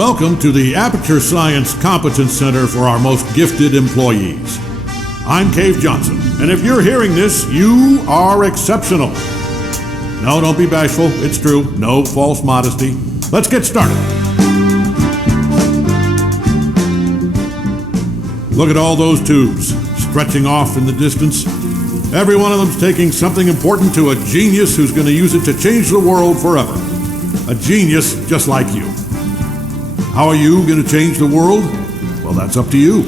Welcome to the Aperture Science Competence Center for our most gifted employees. I'm Cave Johnson, and if you're hearing this, you are exceptional. No, don't be bashful. It's true. No false modesty. Let's get started. Look at all those tubes stretching off in the distance. Every one of them's taking something important to a genius who's going to use it to change the world forever. A genius just like you. How are you going to change the world? Well, that's up to you.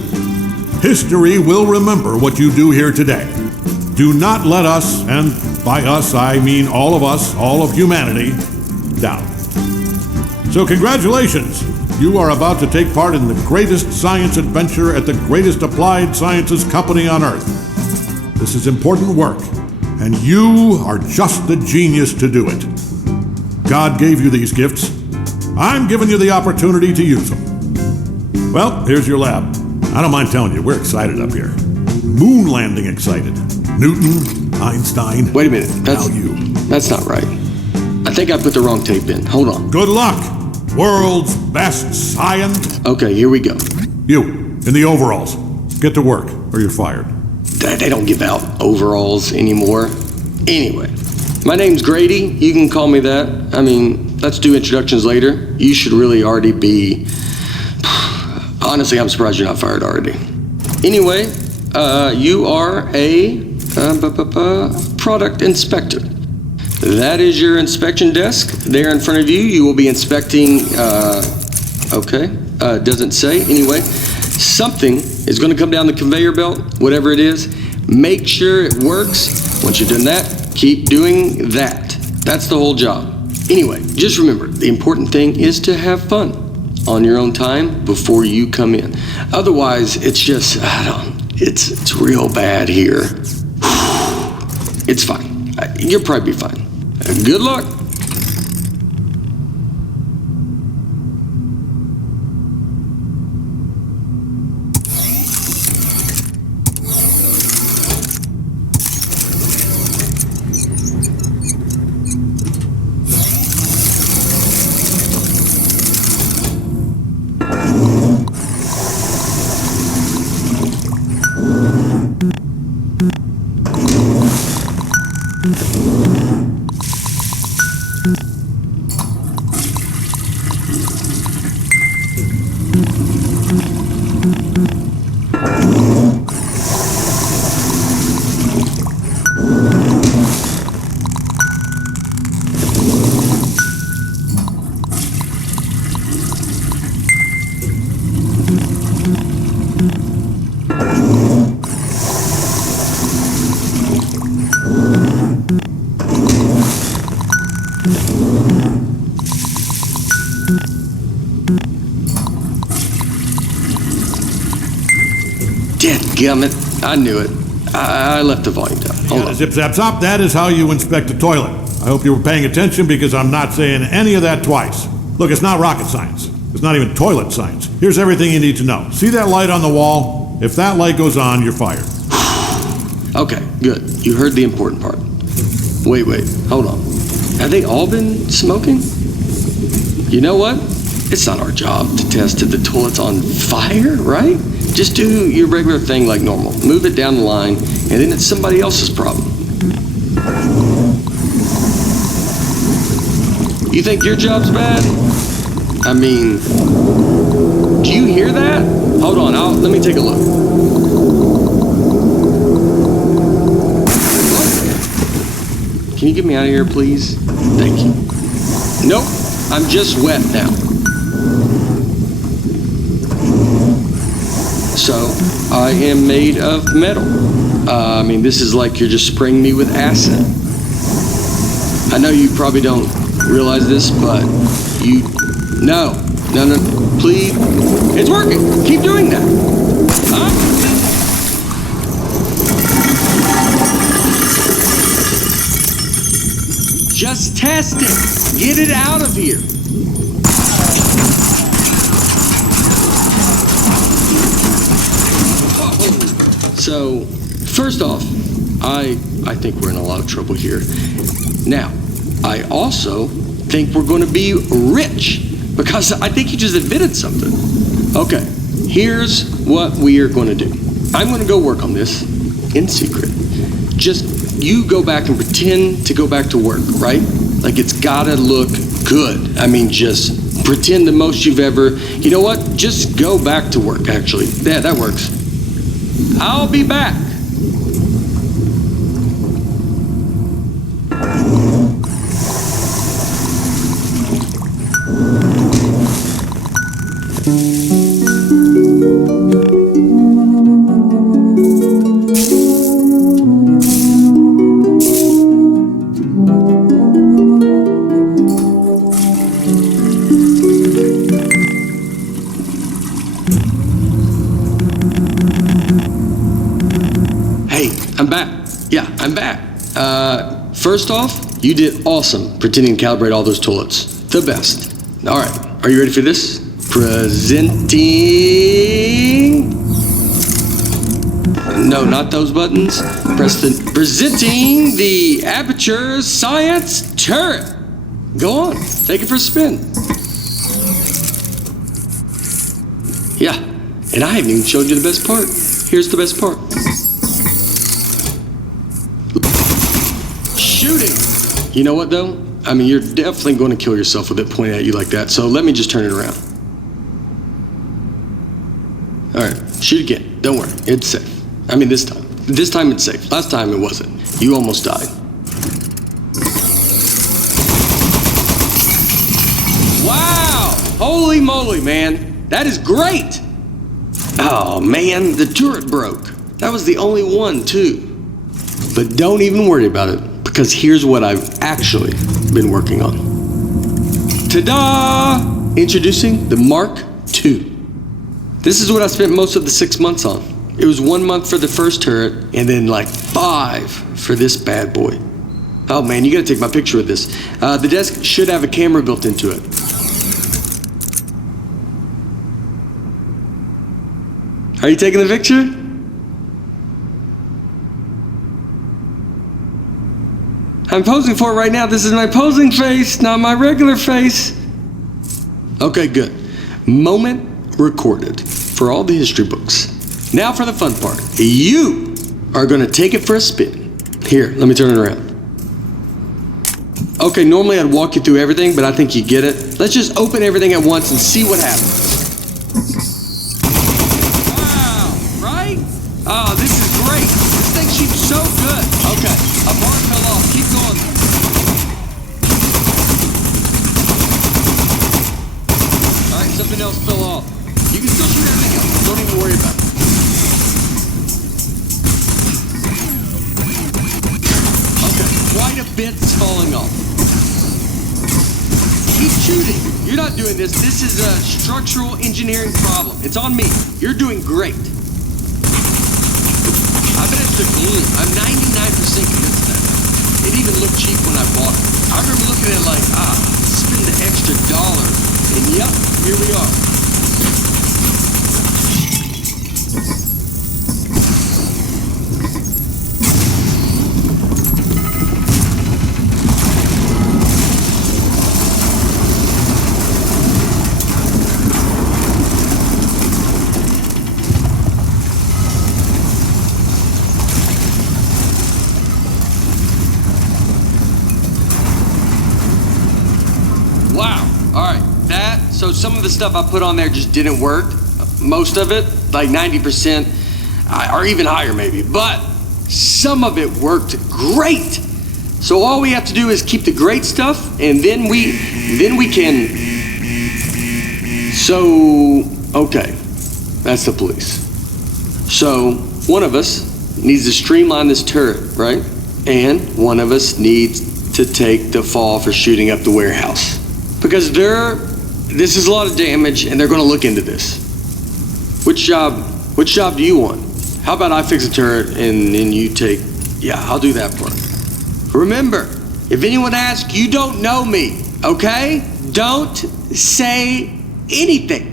History will remember what you do here today. Do not let us, and by us I mean all of us, all of humanity, down. So congratulations! You are about to take part in the greatest science adventure at the greatest applied sciences company on Earth. This is important work, and you are just the genius to do it. God gave you these gifts. I'm giving you the opportunity to use them. Well, here's your lab. I don't mind telling you, we're excited up here. Moon landing excited. Newton, Einstein. Wait a minute. That's not right. I think I put the wrong tape in. Hold on. Good luck. World's best science. Okay, here we go. You, in the overalls. Get to work, or you're fired. They don't give out overalls anymore. Anyway, my name's Grady. You can call me that. I mean, let's do introductions later. You should really already be... Honestly, I'm surprised you're not fired already. Anyway, you are a product inspector. That is your inspection desk. There in front of you, you will be inspecting, doesn't say. Anyway, something is going to come down the conveyor belt, whatever it is. Make sure it works. Once you've done that, keep doing that. That's the whole job. Anyway, just remember, the important thing is to have fun on your own time before you come in. Otherwise, it's just, it's real bad here. It's fine. You'll probably be fine. Good luck. Dadgummit, I knew it. I left the volume down. Hold on. Zip, zap, zop. That is how you inspect a toilet. I hope you were paying attention because I'm not saying any of that twice. Look, it's not rocket science. It's not even toilet science. Here's everything you need to know. See that light on the wall? If that light goes on, you're fired. Okay, good. You heard the important part. Wait, hold on. Have they all been smoking? You know what? It's not our job to test if the toilet's on fire, right? Just do your regular thing like normal. Move it down the line, and then it's somebody else's problem. You think your job's bad? I mean, do you hear that? Hold on, let me take a look. Can you get me out of here, please? Thank you. Nope, I'm just wet now. So, I am made of metal. This is like you're just spraying me with acid. I know you probably don't realize this, but no, please. It's working. Keep doing that. Just test it. Get it out of here. So, first off, I think we're in a lot of trouble here. Now, I also think we're going to be rich because I think you just admitted something. Okay, here's what we are going to do. I'm going to go work on this in secret. Just you go back and pretend to go back to work, right? Like it's gotta look good. I mean, just pretend the most you've ever, you know what? Just go back to work, actually. Yeah, that works. I'll be back. I'm back. Yeah, I'm back. First off, you did awesome pretending to calibrate all those toilets. The best. All right, are you ready for this? Presenting. No, not those buttons. Presenting the Aperture Science turret. Go on, take it for a spin. Yeah, and I haven't even showed you the best part. Here's the best part. Shooting. You know what though? I mean, you're definitely going to kill yourself with it pointing at you like that. So let me just turn it around. All right, shoot again. Don't worry, it's safe. I mean, this time it's safe. Last time it wasn't. You almost died. Wow! Holy moly, man. That is great. Oh man, the turret broke. That was the only one too. But don't even worry about it, because here's what I've actually been working on. Ta-da! Introducing the Mark II. This is what I spent most of the 6 months on. It was 1 month for the first turret, and then like 5 for this bad boy. Oh man, you gotta take my picture with this. The desk should have a camera built into it. Are you taking the picture? I'm posing for it right now. This is my posing face, not my regular face. Okay, good. Moment recorded for all the history books. Now for the fun part. You are gonna take it for a spin. Here, let me turn it around. Okay, normally I'd walk you through everything, but I think you get it. Let's just open everything at once and see what happens. Wow, right? Oh, this is great. This thing shoots so good. Okay, a bar fell off. Keep going. All right, something else fell off. You can still shoot everything else. Don't even worry about it. Okay, quite a bit's falling off. Keep shooting. You're not doing this. This is a structural engineering problem. It's on me. You're doing great. I bet it's the glue. I'm 99% convinced that. It even looked cheap when I bought it. I remember looking at it like, spend the extra $1. And yep, here we are. Wow. All right. So some of the stuff I put on there just didn't work. Most of it, like 90%, or even higher maybe. But some of it worked great. So all we have to do is keep the great stuff, and then we can. So, okay. That's the police. So one of us needs to streamline this turret, right? And one of us needs to take the fall for shooting up the warehouse. Because this is a lot of damage, and they're going to look into this. Which job do you want? How about I fix a turret, and then you take, yeah, I'll do that part. Remember, if anyone asks, you don't know me, okay? Don't say anything.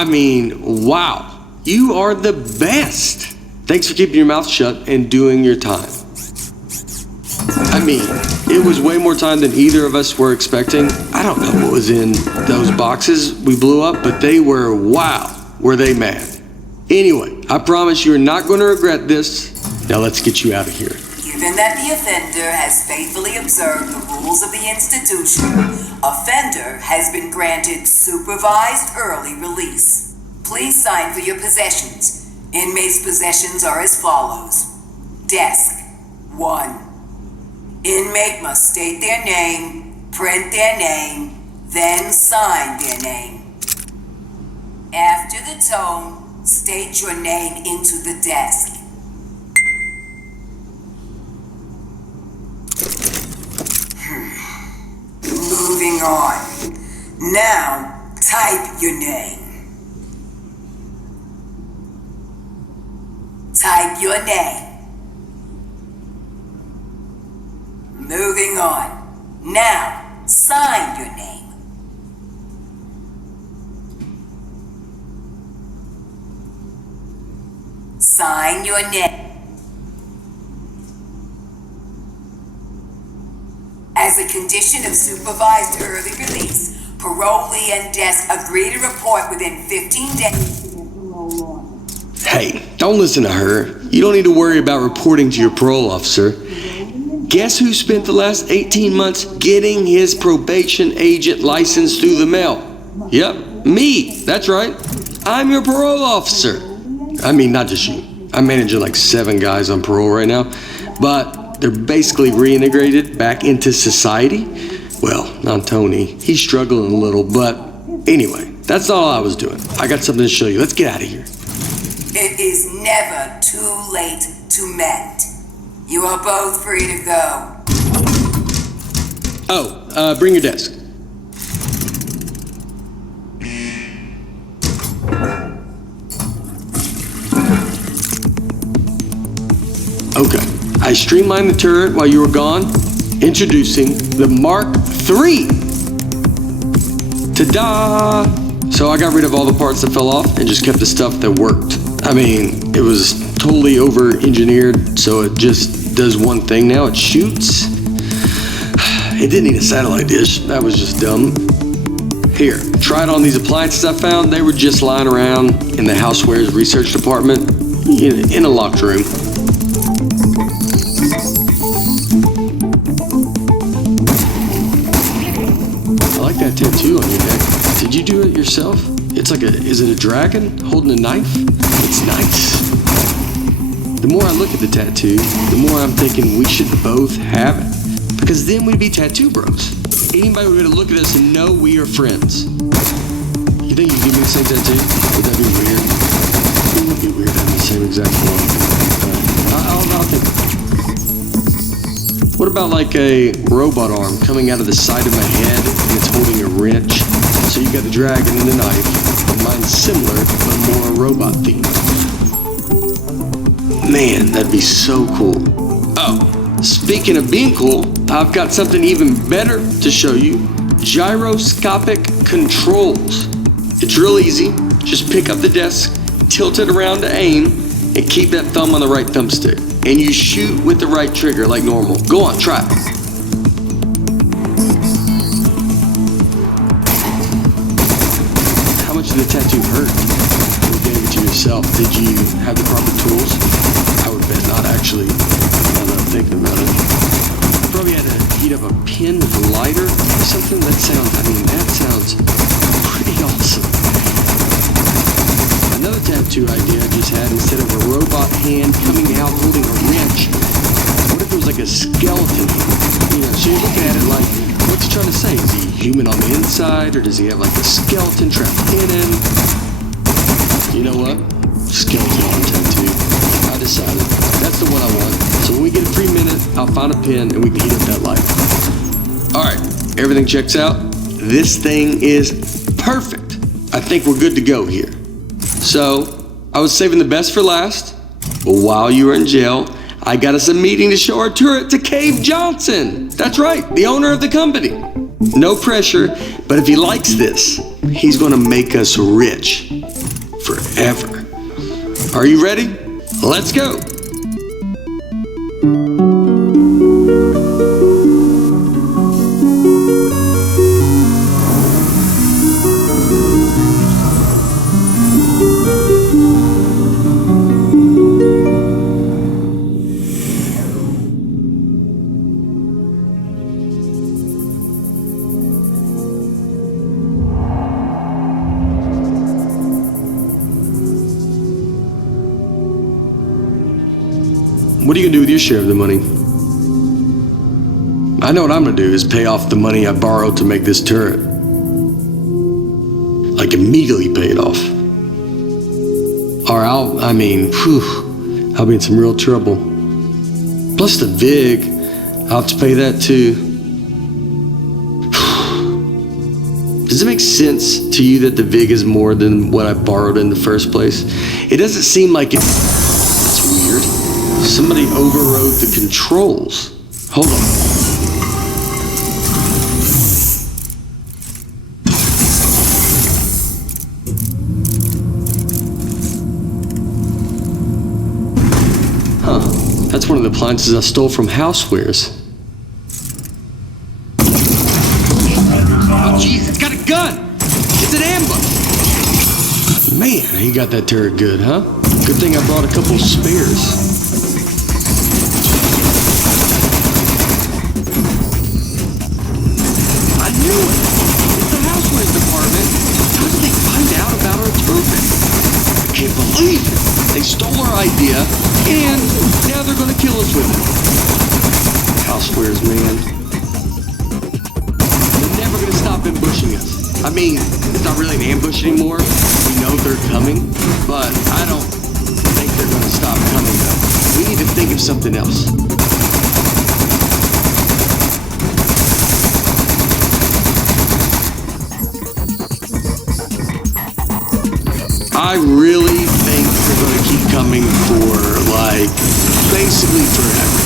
I mean, wow. You are the best. Thanks for keeping your mouth shut and doing your time. I mean, it was way more time than either of us were expecting. I don't know what was in those boxes we blew up, but they were, wow, were they mad. Anyway, I promise you're not going to regret this. Now let's get you out of here. Given that the offender has faithfully observed the rules of the institution, offender has been granted supervised early release. Please sign for your possessions. Inmates' possessions are as follows. Desk, 1. Inmate must state their name, print their name, then sign their name. After the tone, state your name into the desk. Moving on. Now, type your name. Type your name. Moving on. Now, sign your name. Sign your name. As a condition of supervised early release, parolee and desk agree to report within 15 days. Hey, don't listen to her. You don't need to worry about reporting to your parole officer. Guess who spent the last 18 months getting his probation agent license through the mail? Yep, me. That's right. I'm your parole officer. I mean, not just you. I'm managing like 7 guys on parole right now, but they're basically reintegrated back into society. Well, not Tony. He's struggling a little, but anyway, that's not all I was doing. I got something to show you. Let's get out of here. It is never too late to mend. You are both free to go. Oh, bring your desk. Okay, I streamlined the turret while you were gone, introducing the Mark III. Ta-da! So I got rid of all the parts that fell off and just kept the stuff that worked. I mean, it was totally over-engineered, so it just does one thing now. It shoots. It didn't need a satellite dish. That was just dumb. Here, try it on these appliances I found. They were just lying around in the housewares research department in a locked room. I like that tattoo on your neck. Did you do it yourself? It's like is it a dragon holding a knife? It's nice. The more I look at the tattoo, the more I'm thinking we should both have it. Because then we'd be tattoo bros. Anybody would be able to look at us and know we are friends. You think you could give me the same tattoo? Would that be weird? It would be weird having the same exact one. I'll think. What about like a robot arm coming out of the side of my head and it's holding a wrench? So you got the dragon and the knife. And mine's similar, but more robot themed. Man, that'd be so cool. Oh, speaking of being cool, I've got something even better to show you. Gyroscopic controls. It's real easy. Just pick up the desk, tilt it around to aim, and keep that thumb on the right thumbstick. And you shoot with the right trigger like normal. Go on, try it. How much did the tattoo hurt? You gave it to yourself. Did you have the proper tools? I would bet not, actually. Now that I'm thinking about it. You probably had to heat up a pin with a lighter or something. That sounds pretty awesome. Another tattoo idea I just had, instead of a robot hand coming out holding a wrench, what if it was like a skeleton? So you're looking at it like, what's he trying to say? Is he human on the inside, or does he have like a skeleton trapped in him? You know what? Skeleton on tattoo. I decided. That's the one I want. So when we get a free minute, I'll find a pin and we can heat up that light. Alright, everything checks out. This thing is perfect. I think we're good to go here. So, I was saving the best for last, but while you were in jail, I got us a meeting to show our turret to Cave Johnson. That's right, the owner of the company. No pressure, but if he likes this, he's gonna make us rich. Forever. Are you ready? Let's go! What are you gonna do with your share of the money? I know what I'm gonna do is pay off the money I borrowed to make this turret. Like immediately pay it off. Or I'll be in some real trouble. Plus the VIG, I'll have to pay that too. Does it make sense to you that the VIG is more than what I borrowed in the first place? It doesn't seem like it. That's weird. Somebody overrode the controls. Hold on. Huh. That's one of the appliances I stole from Housewares. Oh, jeez, it's got a gun! It's an ambush! Man, he got that turret good, huh? Good thing I brought a couple spares. It's the Housewares department. How did they find out about our turret? I can't believe it. They stole our idea, and now they're gonna kill us with it. Housewares, man. They're never gonna stop ambushing us. I mean, it's not really an ambush anymore. We know they're coming, but I don't think they're gonna stop coming, though. We need to think of something else. I really think they're going to keep coming for, basically forever.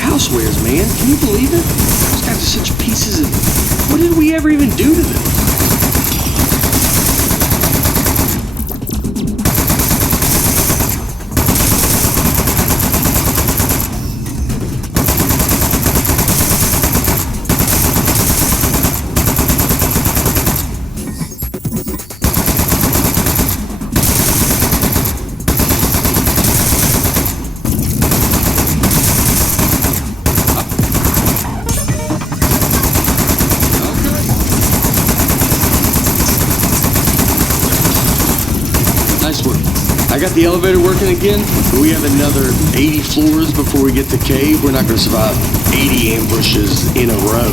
Housewares, man. Can you believe it? Those guys are such pieces of... What did we ever even do to them? I got the elevator working again, but we have another 80 floors before we get to cave. We're not going to survive 80 ambushes in a row.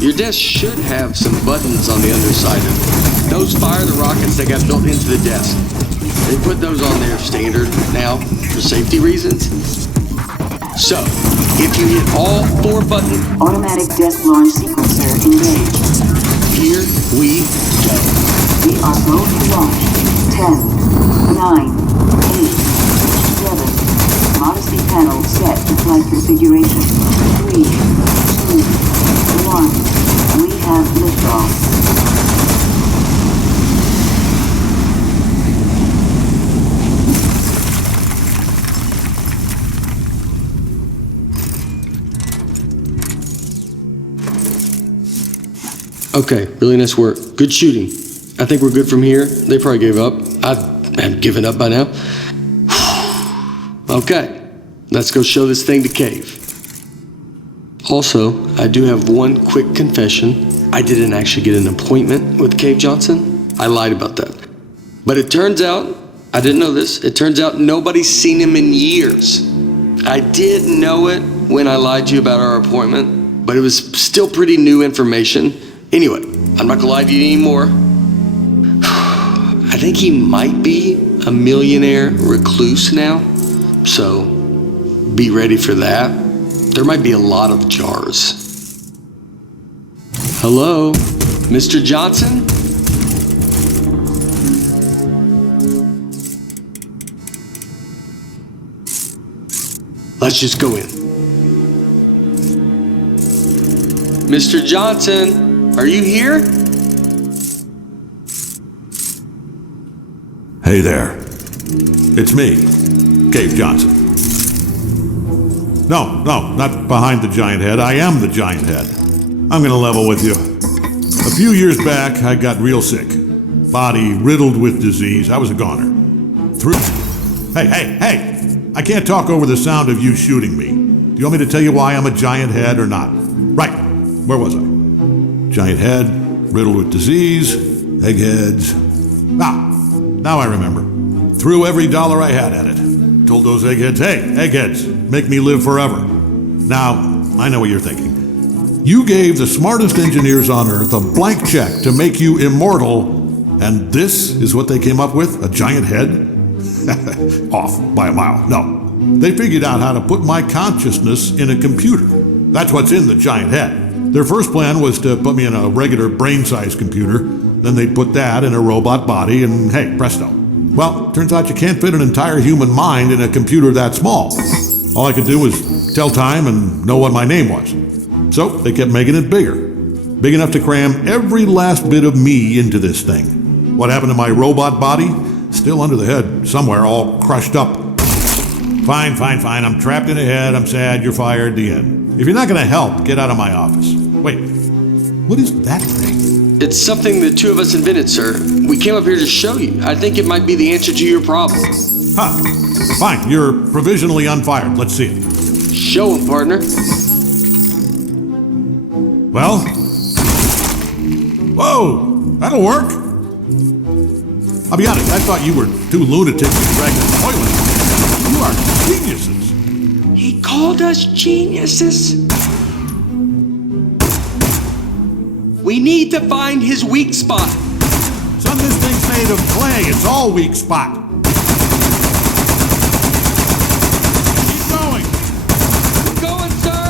Your desk should have some buttons on the underside of it. Those fire the rockets that got built into the desk. They put those on there standard now for safety reasons. So, if you hit all 4 buttons... Automatic desk launch sequencer engaged. Here we go. We are going to launch. 10, 9, 8, 7. Modesty panel set to flight configuration. 3, 2, 1. We have liftoff. Okay, really nice work. Good shooting. I think we're good from here. They probably gave up. I have given up by now. Okay, let's go show this thing to Cave. Also, I do have one quick confession. I didn't actually get an appointment with Cave Johnson. I lied about that. But it turns out, I didn't know this, it turns out nobody's seen him in years. I did know it when I lied to you about our appointment, but it was still pretty new information. Anyway, I'm not gonna lie to you anymore. I think he might be a millionaire recluse now, so be ready for that. There might be a lot of jars. Hello, Mr. Johnson? Let's just go in. Mr. Johnson, are you here? Hey there. It's me, Cave Johnson. No, not behind the giant head. I am the giant head. I'm gonna level with you. A few years back, I got real sick. Body riddled with disease. I was a goner. Hey! I can't talk over the sound of you shooting me. Do you want me to tell you why I'm a giant head or not? Right. Where was I? Giant head, riddled with disease, eggheads. Now I remember. Threw every dollar I had at it. Told those eggheads, hey, eggheads, make me live forever. Now, I know what you're thinking. You gave the smartest engineers on Earth a blank check to make you immortal, and this is what they came up with? A giant head? Off by a mile. No. They figured out how to put my consciousness in a computer. That's what's in the giant head. Their first plan was to put me in a regular brain-sized computer, then they'd put that in a robot body, and hey, presto. Well, turns out you can't fit an entire human mind in a computer that small. All I could do was tell time and know what my name was. So they kept making it bigger. Big enough to cram every last bit of me into this thing. What happened to my robot body? Still under the head, somewhere, all crushed up. Fine. I'm trapped in a head. I'm sad. You're fired. The end. If you're not going to help, get out of my office. Wait, what is that thing? It's something the two of us invented, sir. We came up here to show you. I think it might be the answer to your problem. Fine. You're provisionally unfired. Let's see it. Show him, partner. Well? Whoa! That'll work. I'll be honest, I thought you were two lunatics who dragged the toilet. You are geniuses. He called us geniuses. We need to find his weak spot. Son, this thing's made of clay. It's all weak spot. Keep going. We're going, sir.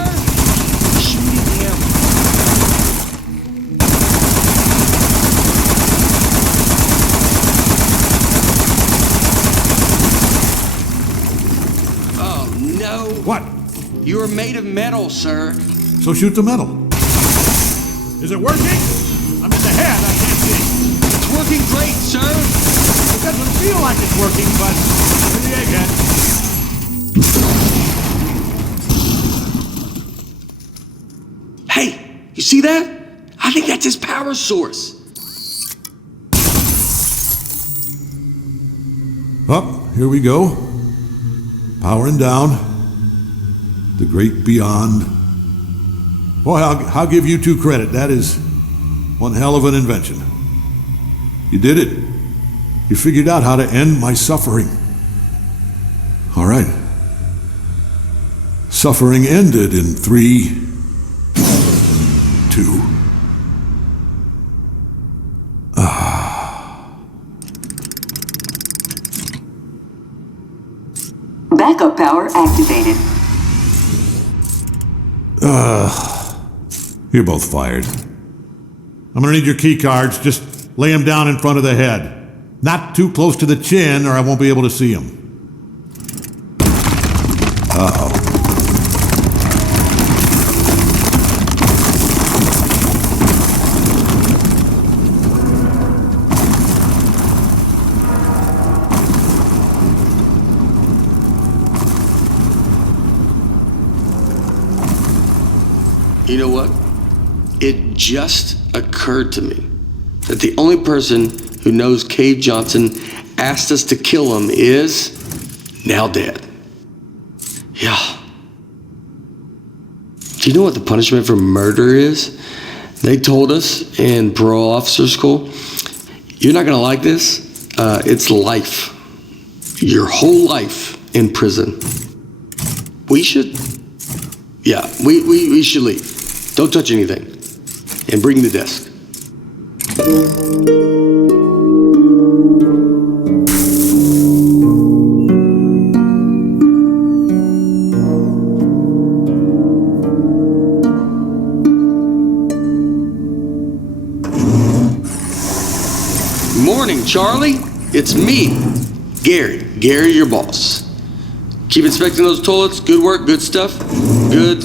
Shooting him. Oh, no. What? You are made of metal, sir. So shoot the metal. Is it working? I'm in the head, I can't see. It's working great, sir. It doesn't feel like it's working, but for the egghead. Hey, you see that? I think that's his power source. Up, here we go. Powering down. The great beyond. Boy, I'll give you two credit. That is one hell of an invention. You did it. You figured out how to end my suffering. All right. Suffering ended in 3, 2. Backup power activated. You're both fired. I'm gonna need your key cards. Just lay them down in front of the head. Not too close to the chin or I won't be able to see them. Uh-oh. You know what? It just occurred to me that the only person who knows Cave Johnson asked us to kill him is now dead. Yeah. Do you know what the punishment for murder is? They told us in parole officer school, you're not gonna like this. It's life. Your whole life in prison. We should leave. Don't touch anything. And bring the desk. Morning, Charlie. It's me, Gary. Gary, your boss. Keep inspecting those toilets. Good work, good stuff. Good.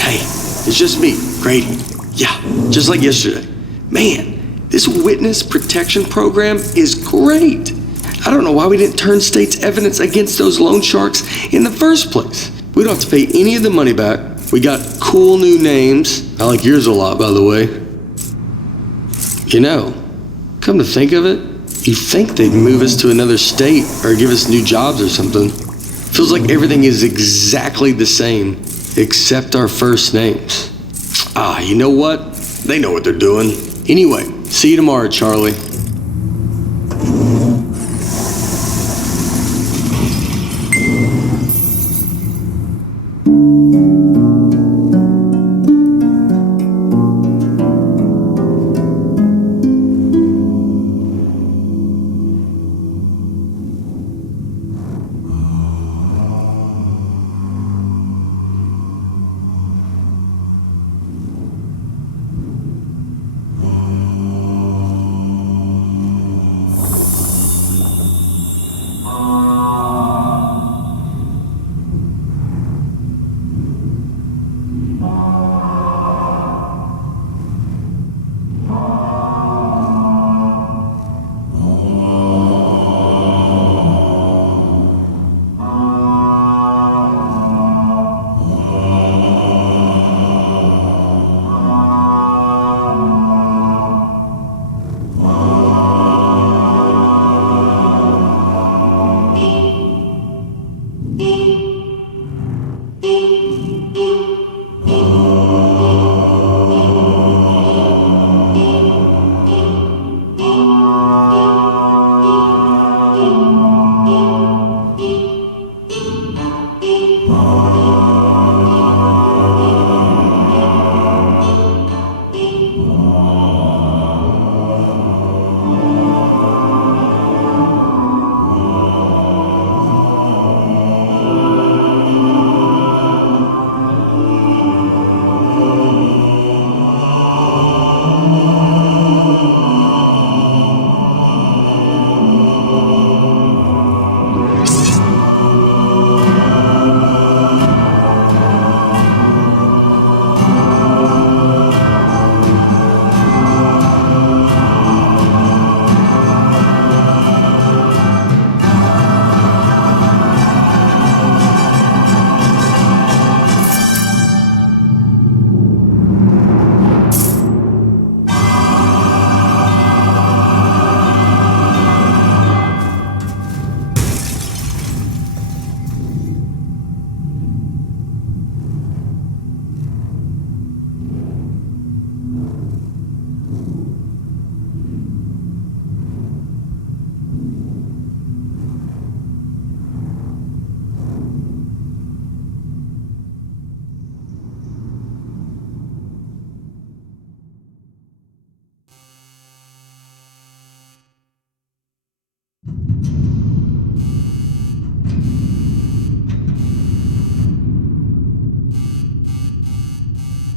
Hey, it's just me, Grady. Yeah, just like yesterday. Man, this witness protection program is great. I don't know why we didn't turn state's evidence against those loan sharks in the first place. We don't have to pay any of the money back. We got cool new names. I like yours a lot, by the way. You know, come to think of it, you'd think they'd move us to another state or give us new jobs or something. Feels like everything is exactly the same, except our first names. Ah, you know what? They know what they're doing. Anyway, see you tomorrow, Charlie.